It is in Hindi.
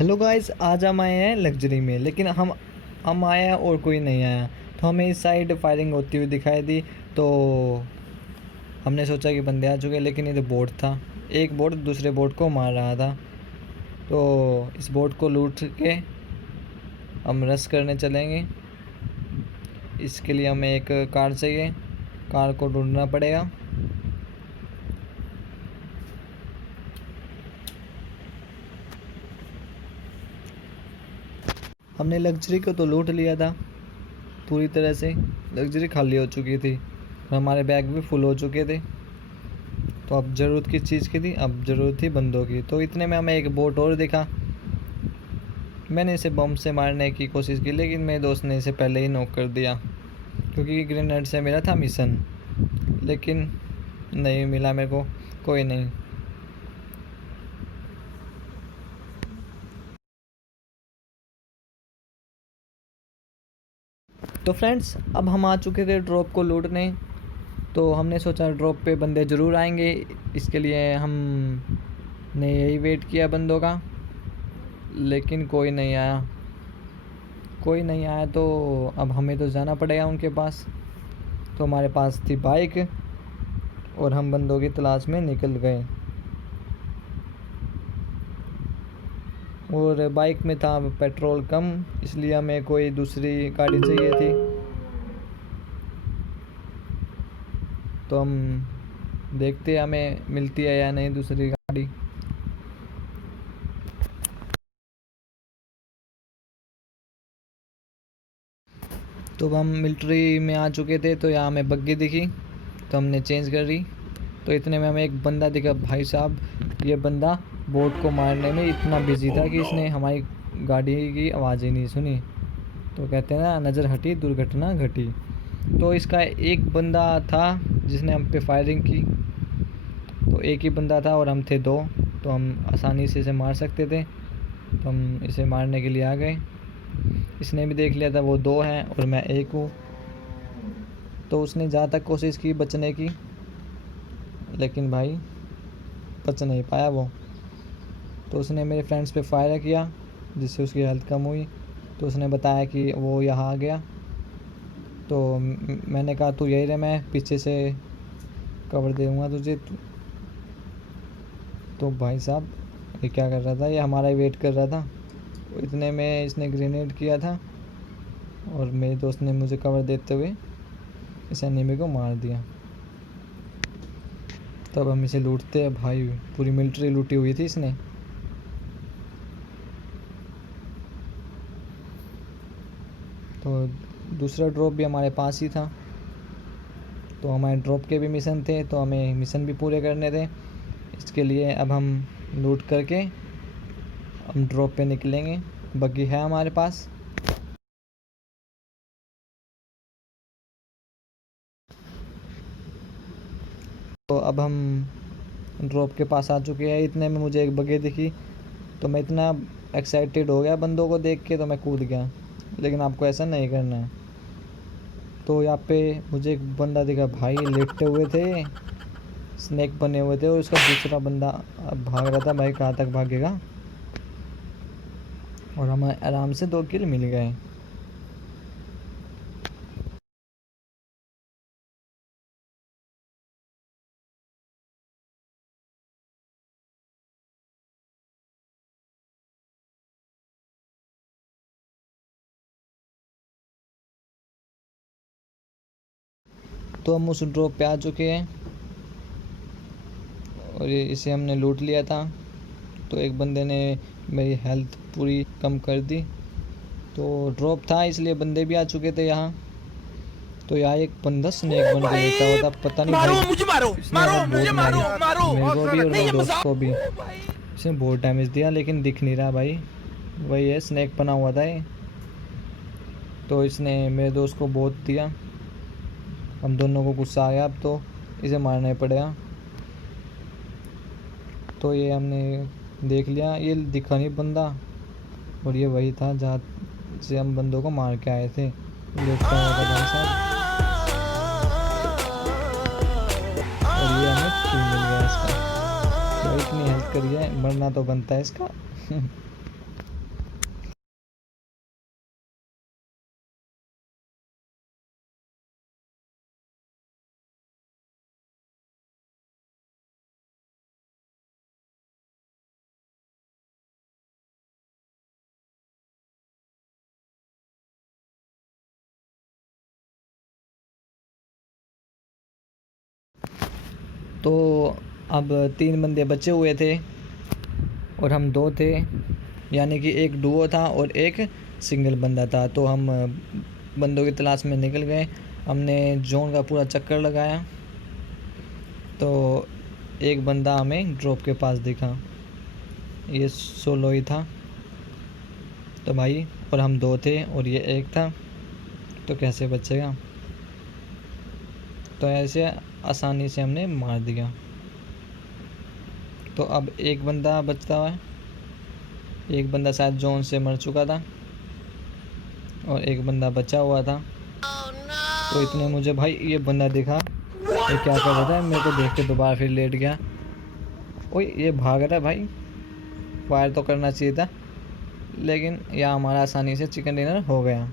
हेलो गाइस, आज हम आए हैं लग्जरी में, लेकिन हम आए हैं और कोई नहीं आया। तो हमें इस साइड फायरिंग होती हुई दिखाई दी। तो हमने सोचा कि बंदे आ चुके हैं, लेकिन ये तो बोट था। एक बोट दूसरे बोट को मार रहा था। तो इस बोट को लूट के हम रश करने चलेंगे। इसके लिए हमें एक कार चाहिए, कार को ढूंढना पड़ेगा। हमने लग्जरी को तो लूट लिया था पूरी तरह से। लग्जरी खाली हो चुकी थी और हमारे बैग भी फुल हो चुके थे। तो अब ज़रूरत किस चीज़ की थी? अब ज़रूरत थी बंदों की। तो इतने में हमें एक बोट और दिखा। मैंने इसे बम से मारने की कोशिश की, लेकिन मेरे दोस्त ने इसे पहले ही नॉक कर दिया, क्योंकि ग्रेनेड से मेरा था मिशन। लेकिन नहीं मिला मेरे को। कोई नहीं। तो फ्रेंड्स, अब हम आ चुके थे ड्रॉप को लूटने। तो हमने सोचा ड्रॉप पे बंदे ज़रूर आएंगे, इसके लिए हम ने यही वेट किया बंदों का। लेकिन कोई नहीं आया। कोई नहीं आया तो अब हमें तो जाना पड़ेगा उनके पास। तो हमारे पास थी बाइक और हम बंदों की तलाश में निकल गए। और बाइक में था पेट्रोल कम, इसलिए हमें कोई दूसरी गाड़ी चाहिए थी। तो हम देखते हैं हमें मिलती है या नहीं दूसरी गाड़ी। तो हम मिलिट्री में आ चुके थे, तो यहाँ हमें बग्गी दिखी, तो हमने चेंज कर दी। तो इतने में हमें एक बंदा दिखा। भाई साहब, ये बंदा बोट को मारने में इतना बिजी था कि इसने हमारी गाड़ी की आवाज़ ही नहीं सुनी। तो कहते हैं ना, नज़र हटी दुर्घटना घटी। तो इसका एक बंदा था जिसने हम पे फायरिंग की। तो एक ही बंदा था और हम थे दो, तो हम आसानी से इसे मार सकते थे। तो हम इसे मारने के लिए आ गए। इसने भी देख लिया था वो दो हैं और मैं एक हूँ। तो उसने जहाँ तक कोशिश की बचने की, लेकिन भाई बच नहीं पाया वो। तो उसने मेरे फ्रेंड्स पे फायर किया, जिससे उसकी हेल्थ कम हुई। तो उसने बताया कि वो यहाँ आ गया। तो मैंने कहा तू यही रहे, मैं पीछे से कवर दूँगा तुझे। तो भाई साहब, ये क्या कर रहा था? ये हमारा ही वेट कर रहा था। तो इतने में इसने ग्रेनेड किया था और मेरे दोस्त ने मुझे कवर देते हुए इस एनिमी को मार दिया। तब हम इसे लूटते हैं। भाई पूरी मिलिट्री लूटी हुई थी इसने। तो दूसरा ड्रॉप भी हमारे पास ही था। तो हमारे ड्रॉप के भी मिशन थे, तो हमें मिशन भी पूरे करने थे। इसके लिए अब हम लूट करके हम ड्रॉप पे निकलेंगे। बग्गी है हमारे पास। तो अब हम ड्रॉप के पास आ चुके हैं। इतने में मुझे एक बग्गी दिखी, तो मैं इतना एक्साइटेड हो गया बंदों को देख के, तो मैं कूद गया। लेकिन आपको ऐसा नहीं करना है। तो यहाँ पे मुझे एक बंदा दिखा। भाई लेटे हुए थे, स्नेक बने हुए थे, और उसका दूसरा बंदा अब भाग रहा था। भाई कहाँ तक भागेगा? और हमें आराम से 2 किल मिल गए। तो हम उस ड्रॉप पे आ चुके हैं और इसे हमने लूट लिया था। तो एक बंदे ने मेरी हेल्थ पूरी कम कर दी। तो ड्रॉप था इसलिए बंदे भी आ चुके थे यहाँ। तो यहाँ एक बंदा स्नेक बन के लेटा हुआ था। पता नहीं मारो भाई, मुझे, मारो इसने मारो हमें मुझे, बहुत मारो मारी, मारो मेरे को भी और नहीं मेरे ये दोस्त को मजाक। भी। इसने बहुत डैमेज दिया, लेकिन दिख नहीं रहा भाई। वही है, स्नेक बना हुआ था ये। तो इसने मेरे दोस्त को बहुत दिया। हम दोनों को गुस्सा आ गया। अब तो इसे मारना ही पड़ेगा। तो ये हमने देख लिया, ये दिखा नहीं बंदा, और ये वही था जहाँ से हम बंदों को मार के आए थे। लेटता हुआ था भाई साहब। और ये हमें किल मिल गया इसका। तो इतनी हेल्प करी है, मरना तो बनता है इसका। तो अब 3 बंदे बचे हुए थे और हम 2 थे, यानी कि एक डुओ था और एक सिंगल बंदा था। तो हम बंदों की तलाश में निकल गए। हमने जोन का पूरा चक्कर लगाया तो एक बंदा हमें ड्रॉप के पास दिखा, ये सोलो ही था। तो भाई, और हम 2 थे और ये एक था, तो कैसे बचेगा? तो ऐसे आसानी से हमने मार दिया। तो अब एक बंदा बचता है, एक बंदा शायद जोन से मर चुका था और एक बंदा बचा हुआ था। तो इतने मुझे भाई ये बंदा दिखा, ये क्या कर रहा था, मेरे को देख के दोबारा फिर लेट गया। ओए ये भाग रहा है भाई, फायर तो करना चाहिए था, लेकिन यह हमारा आसानी से चिकन डिनर हो गया।